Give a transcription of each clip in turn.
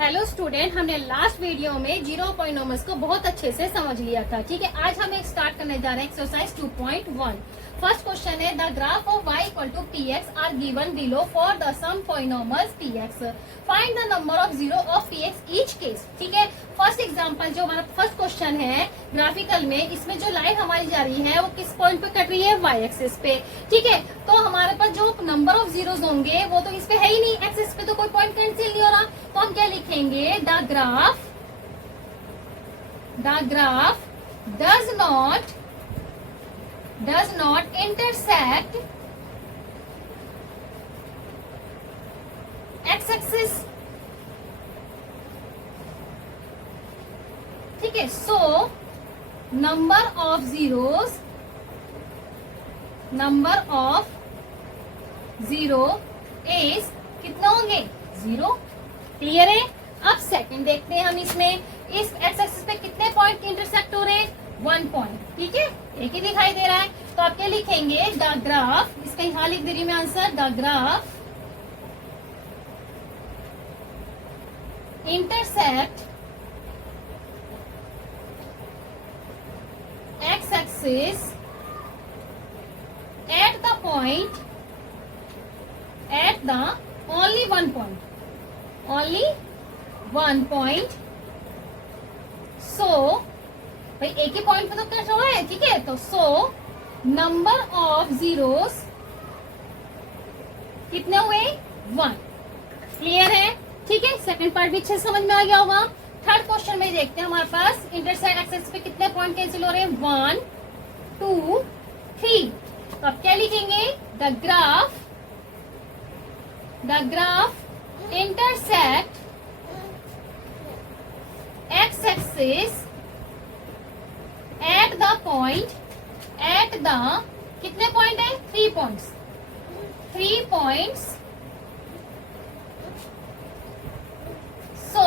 Hello student, हमने last video में zero polynomials को बहुत अच्छे से समझ लिया था। ठीक है, आज हम एक स्टार्ट करने जा रहे हैं एक्सरसाइज 2.1। फर्स्ट क्वेश्चन है the graph of y equal to px are given below for the some polynomials px, find the number of zero of px each case. ठीक है, फर्स्ट एग्जांपल जो हमारा फर्स्ट क्वेश्चन है graphical में, इसमें जो line हमारी जा रही है वो किस पॉइंट पे कट रही है, y एक्सिस पे। ठीक है, तो हमारे पास जो नंबर ऑफ जीरोस होंगे वो तो इस पे है ही नहीं, एक्सिस पे तो कोई पॉइंट कैंसिल नहीं हो रहा, तो हम क्या लिखेंगे the graph does not intersect x axis। ठीक है, so number of zero is कितना होंगे, जीरो। क्लियर है। अब सेकंड देखते हैं हम, इसमें इस एक्स एक्सिस पे कितने पॉइंट इंटरसेक्ट हो रहे हैं, 1 पॉइंट। ठीक है, एक ही दिखाई दे रहा है, तो आप क्या लिखेंगे द ग्राफ, इसका यहां लिख दे रही मैं answer, the graph intersect x axis at the point only one point, so भाई एक ही पॉइंट पे तो कट हो रहा है। ठीक है, तो सो नंबर ऑफ जीरोस कितने हुए, 1। क्लियर है। ठीक है, सेकंड पार्ट भी अच्छे से समझ में आ गया होगा। थर्ड क्वेश्चन में देखते हैं, हमारे पास इंटरसेक्ट एक्सिस पे कितने पॉइंट कैंसिल हो रहे हैं, 1 2 3। तो अब क्या लिखेंगे the graph intersect x axis at the कितने पॉइंट है, 3 points. So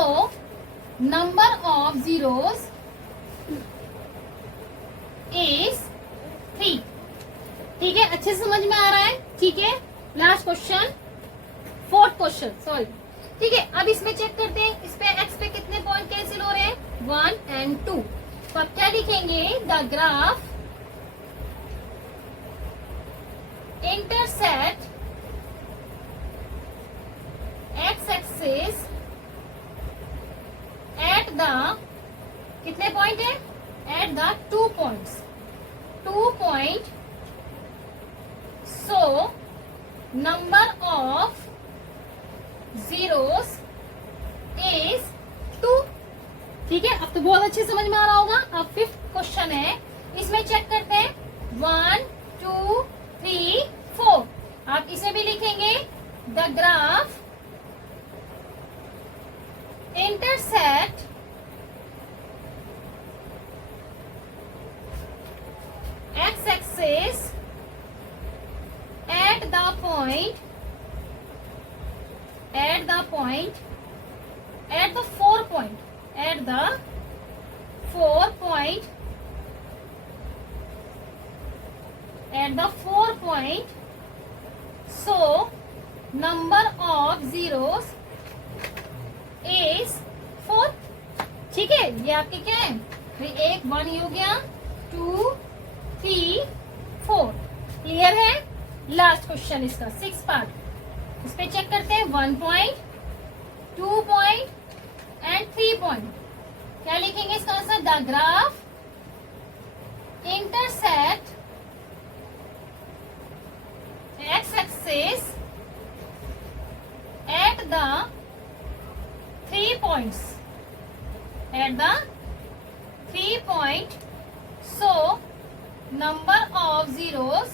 number of zeros is 3। ठीक है, अच्छे से समझ में आ रहा है। ठीक है, last question, fourth question, sorry. ठीक है, अब इसमें चेक करते हैं, इस पे एक्स पे कितने पॉइंट कैंसिल हो रहे हैं, 1 और 2। तो अब क्या लिखेंगे the graph intersect x axis at the कितने पॉइंट है, at the 2 points. So number of zeros is 2। ठीक है, अब तो बहुत अच्छे समझ में आ रहा होगा। अब फिफ्थ क्वेश्चन है, इसमें चेक करते हैं 1 2 3 4। आप इसे भी लिखेंगे the graph intersect x axis at the point at the 4 point, so number of zeros is 4। ठीक है, ये आपके क्या है, एक 1 हो गया, 2 3 4। क्लियर है। लास्ट क्वेश्चन इसका 6th पार्ट, इस पे चेक करते हैं 1 पॉइंट 2 पॉइंट एंड 3 पॉइंट। क्या लिखेंगे इसका answer, the graph intersect x axis at the 3 point, so number of zeros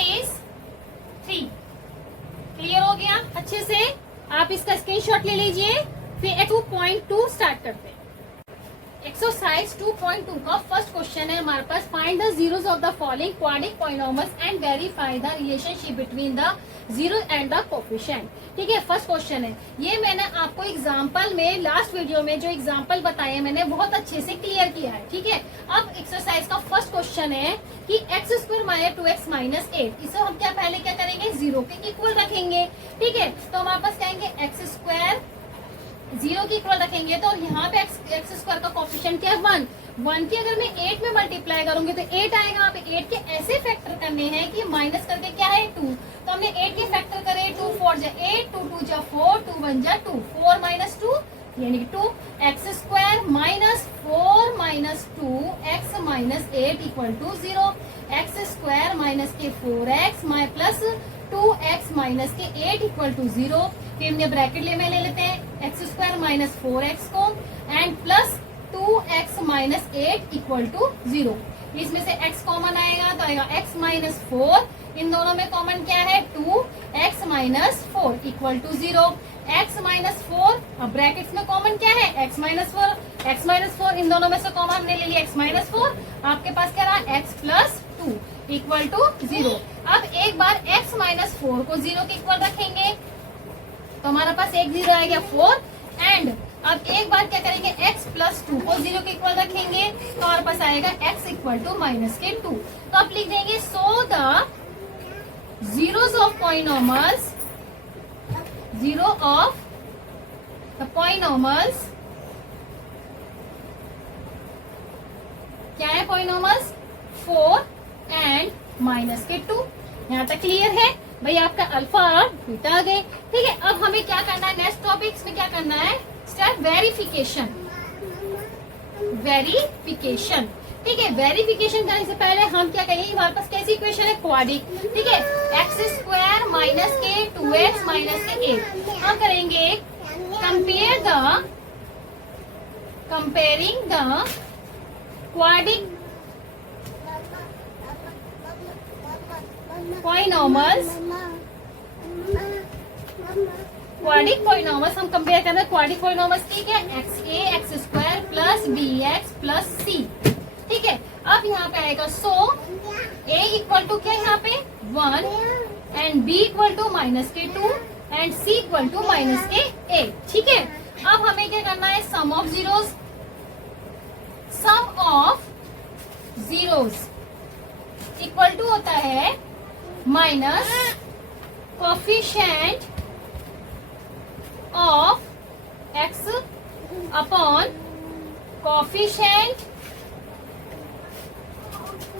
is 3। Clear हो गया अच्छे से। आप इसका स्क्रीनशॉट ले लीजिए, फिर 2.2 स्टार्ट करते हैं। एक्सरसाइज 2.2 का फर्स्ट क्वेश्चन है हमारे पास, find the zeros of the following quadratic polynomials and verify the relationship between the zero and the coefficient. ठीक है, फर्स्ट क्वेश्चन है ये, मैंने आपको एग्जांपल में लास्ट वीडियो में जो एग्जांपल बताए मैंने बहुत अच्छे से क्लियर किया है। ठीक है, अब एक्सरसाइज का फर्स्ट क्वेश्चन है कि x² माइनस 2x माइनस 8, इसे हम क्या पहले क्या करेंगे, जीरो के इक्वल रखेंगे। ठीक है, तो हमारे पास कहेंगे x² 0 के इक्वल रखेंगे तो यहाँ पे एक्स स्क्वायर का कोफिशिएंट क्या है 1। 1 की अगर मैं 8 में मल्टीप्लाई करूंगी तो 8 आएगा। आप 8 के ऐसे फैक्टर करने हैं कि माइनस करके क्या है 2। तो हमने 8 के फैक्टर करे 2 4 जा 8, 2 2 जा 4, 2 1 जा 2, 4 माइनस 2 यानी कि 2। X square minus 4 minus 2 x minus 8 equal to 0। X square minus के 4x plus 2x minus k 8 equal to 0। फिर हमने ब्रैकेट में ले लेते हैं एक्स स्क्वायर माइनस 4x को and plus 2x minus 8 equal to 0। इसमें से x कॉमन आएगा तो आएगा x माइनस 4। इन दोनों में कॉमन क्या है 2x minus 4 equal to 0। x minus 4 अब ब्रैकेट्स में कॉमन क्या है x माइनस 4। x माइनस 4 इन दोनों में से कॉमन हमने ले लिया x माइनस 4। आपके पास क्या रहा x प्लस 2 इक्वल टू 0। अब एक बार x माइनस 4 को 0 के इक्वल रखेंगे तो हमारा पास एक 0 आ गया 4। एंड अब एक बार क्या करेंगे x प्लस 2 को 0 के इक्वल रखेंगे तो हमारे पास आएगा x इक्वल टू माइनस के 2। तो आप लिख देंगे so the zeros of polynomials, zero of the polynomials क्या है polynomials 4 एंड माइनस के 2। यहाँ तक क्लियर है भाई। आपका अल्फा और बीटा आ गए। ठीक है, अब हमें क्या करना है नेक्स्ट टॉपिक्स में क्या करना है स्टेप वेरिफिकेशन। वेरिफिकेशन ठीक है, वेरिफिकेशन करने से पहले हम क्या करेंगे हमारे पास कैसी इक्वेशन है क्वाड्रिक। ठीक है, एक्स स्क्वायर माइनस के 2x माइनस के 8 हम करेंगे कंपेयरिंग द क्वाड्रिक पॉलिनॉमल्स हम कंपेयर करना है क्वाड्रिक पॉलिनॉमल्स। ठीक है, x square plus b x plus c. ठीक है, अब यहाँ पे आएगा सो a इक्वल टू क्या यहाँ पे 1 and b equal to minus के 2 and c equal to minus k 8। ठीक है, अब हमें क्या करना है sum of zeros. Sum of zeros equal to होता है minus coefficient of x upon coefficient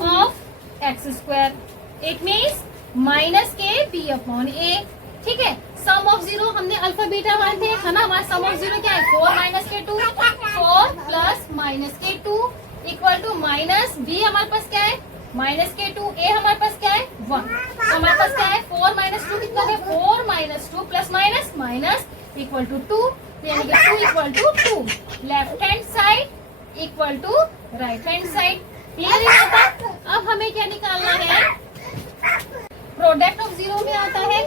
of x square. It means minus k b upon a. ठीक है, सम ऑफ जीरो हमने अल्फा बीटा मान थे है ना। हमारा सम ऑफ जीरो क्या है 4 माइनस के 2, 4 प्लस माइनस के 2 इक्वल टू माइनस बी हमारे पास क्या है माइनस के 2, ए हमारे पास क्या है 1। हमारे पास क्या है 4 माइनस 2 कितना है 4 minus 2 plus minus minus equal to 2 यानी कि 2 equal to 2। Left hand side equal to right hand side. Clear है यहाँ तक। अब हमें क्या निकालना है प्रोडक्ट ऑफ जीरो में आता है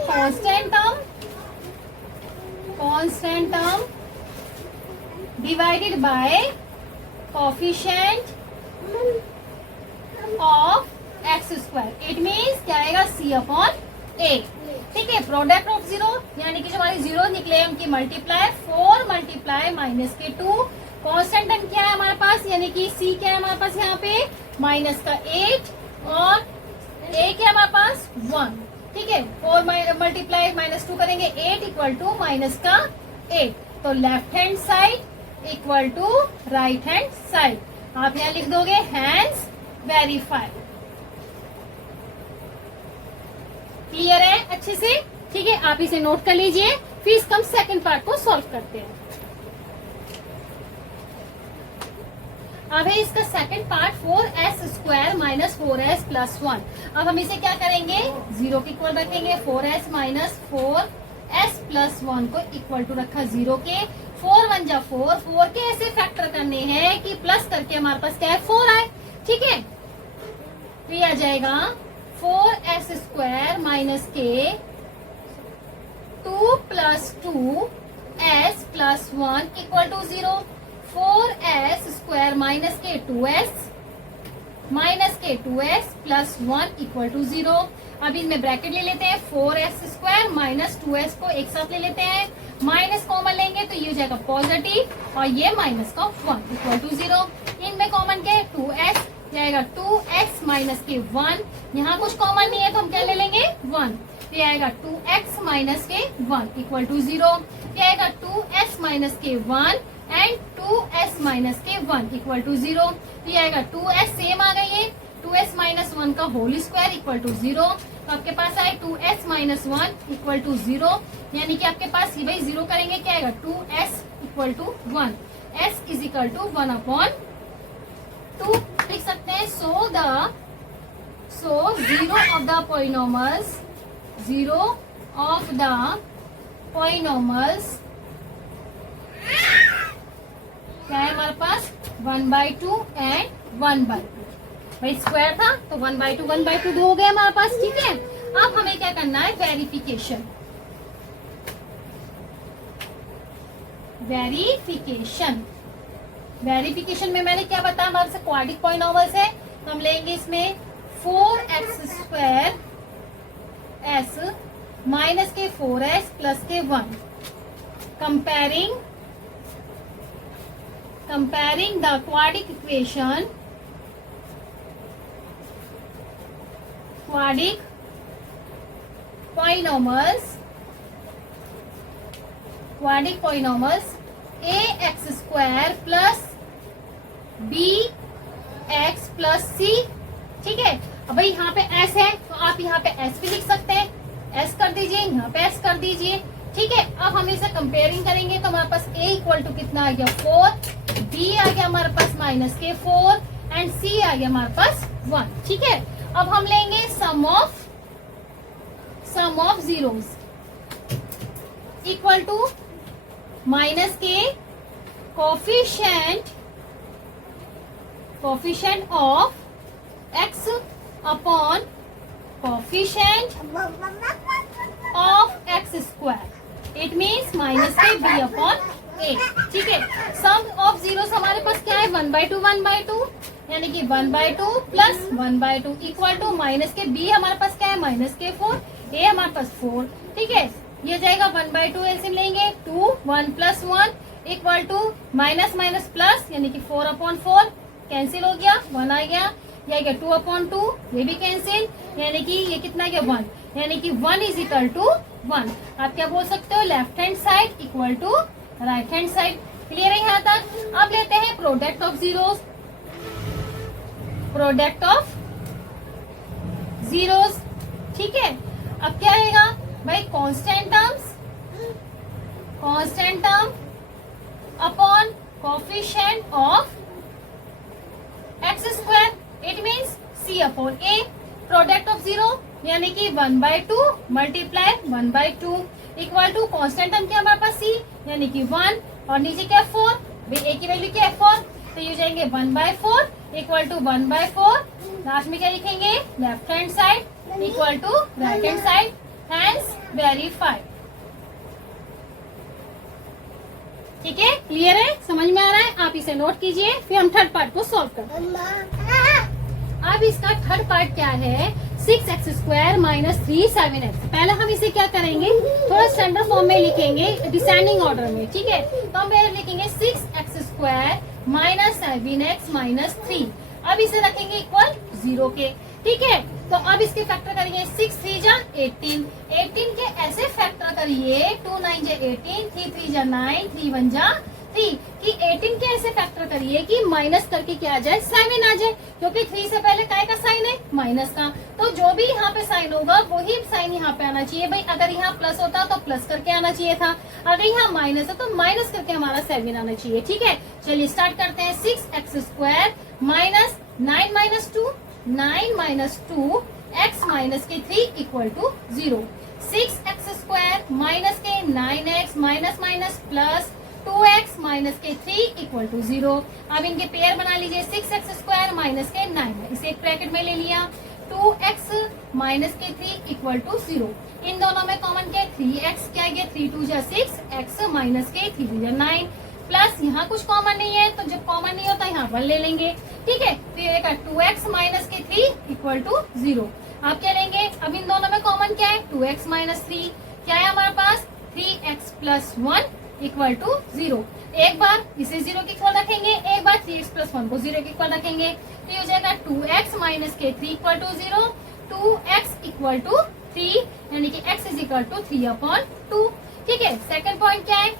constant term divided by coefficient of x square. It means क्या आएगा c अपॉन ए। ठीक है, प्रोडक्ट ऑफ जीरो यानी कि जो हमारी जीरो निकले उनकी मल्टीप्लाई 4 मल्टीप्लाई माइनस के 2। कांस्टेंट टर्म क्या है हमारे पास यानी कि c क्या है हमारे पास यहाँ पे माइनस का 8 और a क्या है हमारे पास 1। ठीक है, 4 मल्टीप्लाई माइनस 2 करेंगे 8 इक्वल टू माइनस का 8। तो left hand side equal to right hand side. आप यहाँ लिख दोगे हैंस वेरीफाई। क्लियर है अच्छे से। ठीक है, आप इसे नोट कर लीजिए। फिर इसका हम सेकंड पार्ट को सॉल्व करते हैं। अब है इसका second part 4s square minus 4s plus 1। अब हम इसे क्या करेंगे 0 के इक्वल रखेंगे। 4s माइनस 4s प्लस 1 को इक्वल टू रखा 0 के। 4 1 जा 4, 4 के ऐसे फैक्टर करने हैं कि प्लस करके हमारे पास क्या है 4 आए। ठीक है, तो ये आ जाएगा 4s स्क्वायर माइनस के 2 plus 2s plus 1 equal to 0। 4s square minus के 2s प्लस 1 इक्वल टू 0। अब इसमें ब्रैकेट ले लेते हैं 4s स्क्वायर माइनस 2s को एक साथ ले लेते हैं। माइनस कॉमन लेंगे तो ये हो जाएगा पॉजिटिव और ये माइनस का 1 इक्वल टू 0। इनमें कॉमन क्या है 2s जाएगा 2x माइनस के 1। यहाँ कुछ कॉमन नहीं है तो हम क्या ले लेंगे 1। तो ये आएगा 2x माइनस के 1 इक्वल टू 0। ये आएगा 2s माइनस के 1 एंड 2s माइनस के 1 इक्वल टू 0। तो ये आएगा 2s सेम आ गई है, 2s माइनस 1 का होल स्क्वायर इक्वल टू 0। तो आपके पास आए 2s माइनस 1 इक्वल टू 0, यानी कि आपके पास ही भाई 0 करेंगे क्या आएगा 2s equal to 1, s is equal to 1 upon 2 लिख सकते हैं। So 0 of the polynomials, 0 of the polynomials क्या है हमारे पास 1/2 एंड 1/2। भाई स्क्वायर था तो 1/2 1/2 हो गया हमारे पास, ठीक है। अब हमें क्या करना है वेरिफिकेशन। वेरिफिकेशन में मैंने क्या बताया हमारे से क्वाड्रिक पॉलिनॉमल्स है, तो हम लेंगे इसमें 4x² s माइनस के 4s प्लस के 1 comparing the quadratic equation, quadratic polynomials ax square plus bx plus c, ठीक है। अब भाई यहाँ पे s है तो आप यहाँ पे s भी लिख सकते हैं, s कर दीजिए, यहाँ पे s कर दीजिए, ठीक है। अब हम इसे कंपेयरिंग करेंगे तो हमारे पास a इक्वल टू कितना आ गया 4, b आ गया हमारे पास माइनस के 4 एंड c आ गया हमारे पास 1, ठीक है। अब हम लेंगे sum of zeros equal to minus के coefficient of x upon coefficient of x square, it means minus के b अपॉन a, ठीक है। सम ऑफ जीरोस हमारे पास क्या है 1/2 1/2, यानी कि 1/2 प्लस 1/2 इक्वल टू माइनस के b हमारे पास क्या है माइनस के 4, a हमारे पास 4, ठीक है। ये जाएगा 1/2 एलसीएम लेंगे 2 1 plus 1 equal to minus minus plus, यानी कि 4/4 कैंसिल हो गया, 1 आ गया। ये आ गया 2/2, ये भी कैंसिल, यानी कि ये कितना गया 1, यानी कि 1 इज इक्वल टू 1। आप क्या बोल सकते हो left hand side equal to right hand side. Clear है यहाँ तक। अब लेते हैं प्रोडक्ट ऑफ जीरोस, ठीक है। अब क्या आएगा भाई constant term upon coefficient of x square, it means c upon a। Product of zero यानी कि 1/2 multiply 1/2 equal to constant term क्या हमारे पास c, यानी कि 1 और नीचे क्या 4, भाई a की वैल्यू क्या है 4, तो ये जाएंगे 1/4 इक्वल टू 1/4, लास्ट में क्या लिखेंगे left hand side equal to right hand side, hence verified. ठीक है, क्लियर है, समझ में आ रहा है। आप इसे नोट कीजिए, फिर हम थर्ड पार्ट को सॉल्व करते हैं। अब इसका थर्ड पार्ट क्या है 6x² माइनस 3 7x। पहले हम इसे क्या करेंगे थोड़ा स्टैंडर्ड फॉर्म में लिखेंगे डिसेंडिंग ऑर्डर में, ठीक है। तो हम पहले लिखेंगे 6x² माइनस 7x माइनस 3। अब इसे रखेंगे इक्वल 0 के, ठीक है। तो अब इसके फैक्टर करिए 6 3 जा 18, 18 के ऐसे फैक्टर करिए 2 9 जा 18, 3 3 जा 9, 3 1 जा 3 कि 18 के ऐसे फैक्टर करिए कि माइनस करके क्या आ जाए 7 आ जाए, क्योंकि 3 से पहले काय का साइन है माइनस का, तो जो भी यहाँ पे साइन होगा वही साइन यहाँ पे आना चाहिए। भाई अगर यहाँ प्लस होता तो प्लस करके आना चाहिए था, अगर यहाँ माइनस है तो माइनस करके हमारा 7 आना चाहिए, ठीक है। चलिए स्टार्ट करते हैं। 6x² minus 9 minus 2 9 minus 2 x minus के 3 इक्वल टू 0। 6x² माइनस के 9x minus minus plus 2x minus के 3 इक्वल टू 0। अब इनके पेयर बना लीजिए 6x² माइनस के 9, इसे एक ब्रैकेट में ले लिया, 2x माइनस के 3 इक्वल टू 0। इन दोनों में कॉमन क्या है 3x, क्या गया 3 2 जा 6, x माइनस के 3 2 जा 9, प्लस यहाँ कुछ कॉमन नहीं है तो जब कॉमन नहीं होता यहाँ 1 ले लेंगे, ठीक है। तो ये 2x माइनस के 3 इक्वल टू 0। आप क्या लेंगे, अब इन दोनों में कॉमन क्या है 2x माइनस 3, क्या है हमारे पास 3x प्लस 1 इक्वल टू 0। एक बार इसे 0 के इक्वल रखेंगे, एक बार 3x प्लस 1 को 0 के इक्वल रखेंगे, तो ये हो जाएगा 2x माइनस के 3 equal to 0, 2x equal to 3, यानी कि x इज इक्वल टू 3/2। ठीक है, सेकंड पॉइंट क्या है,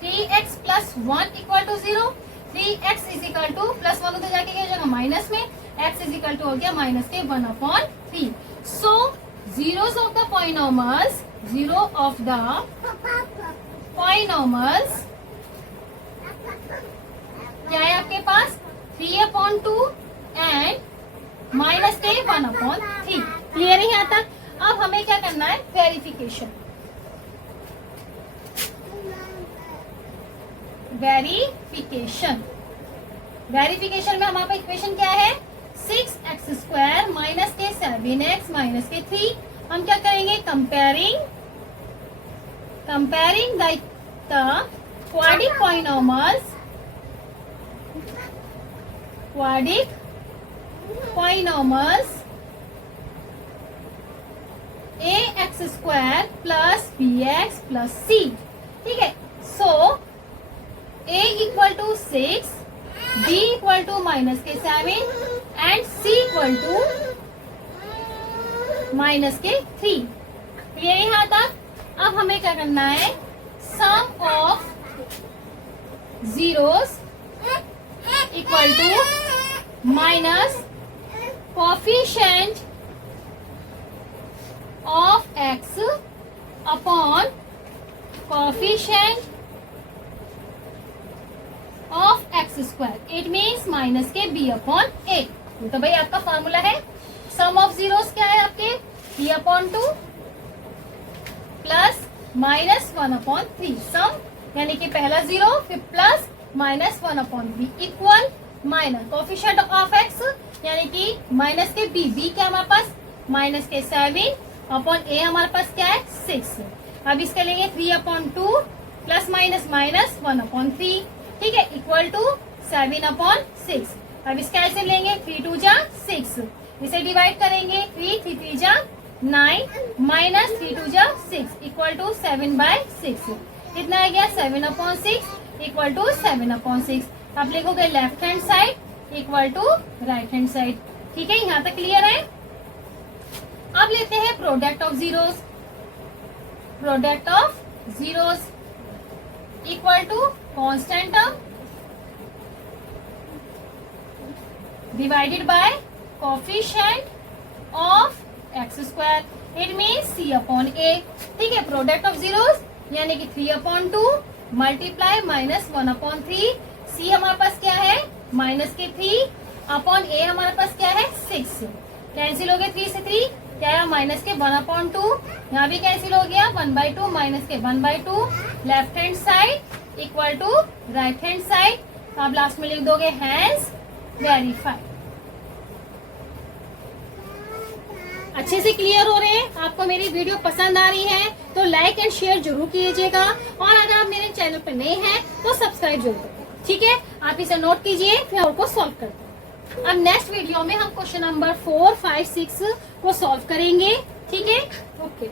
3x plus 1 equal to 0। 3x is equal to plus 1 उधर जाके क्या हो जाएगा माइनस में, x इज इक्वल टू हो गया माइनस के 1/3। सो zeros of the polynomials, zero of the polynomials क्या है आपके पास 3/2 एंड माइनस के 1/3। क्लियर है यहाँ तक? अब हमें क्या करना है, वेरिफिकेशन। वेरिफिकेशन में हमारा इक्वेशन क्या है, 6x² माइनस के 7x माइनस के 3। हम क्या करेंगे, comparing the quadratic polynomials ax² plus bx plus c। ठीक है, so a equal to 6, b equal to minus के 7 and c equal to minus के 3। क्लियर है यहाँ तक? अब हमें क्या करना है, sum of zeros equal to minus coefficient of x upon coefficient of x²। It means minus के b/a। तो भाई आपका फॉर्मूला है, सम ऑफ जीरोस क्या है आपके, 3/2 प्लस माइनस 1/3। सम यानी कि पहला 0 फिर plus minus 1/3 equal minus coefficient of x यानी कि माइनस के b क्या हमारे पास माइनस के 7 अपॉन a हमारे पास क्या है 6। अब इसके लेंगे 3/2 प्लस माइनस माइनस 1/3। ठीक है, इक्वल टू 7/6। अब इसका ऐसे लेंगे 3 2 जा 6, इसे डिवाइड करेंगे 3 3 3 जा 9 माइनस 3 2 जा 6 इक्वल टू 7/6। कितना आ गया 7/6 इक्वल टू 7/6। अब लिखोगे left hand side equal to right hand side. ठीक है, यहाँ तक क्लियर है? अब लेते हैं product of zeros. Product of zeros equal to constant term divided by coefficient of x²। It means c/a। ठीक है, प्रोडक्ट ऑफ जीरोस यानी कि 3/2 मल्टीप्लाई माइनस 1/3। c हमारे पास क्या है माइनस के 3 अपॉन a हमारे पास क्या है 6। कैंसिल हो गया 3 से 3 क्या है माइनस के 1/2। यहाँ भी कैंसिल हो गया 1/2 माइनस के 1/2। Left hand side equal to right hand side. आप लास्ट में लिख दोगे हैंस वेरीफाई। अच्छे से क्लियर हो रहे हैं? आपको मेरी वीडियो पसंद आ रही है तो लाइक एंड शेयर जरूर कीजिएगा, और अगर आप मेरे चैनल पर नए हैं तो सब्सक्राइब जरूर करें। ठीक है, आप इसे नोट कीजिए, फिर और को सॉल्व करते हैं। अब नेक्स्ट वीडियो में हम क्वेश्चन नंबर 4 5 6 को सॉल्व करेंगे। ठीक है, ओके।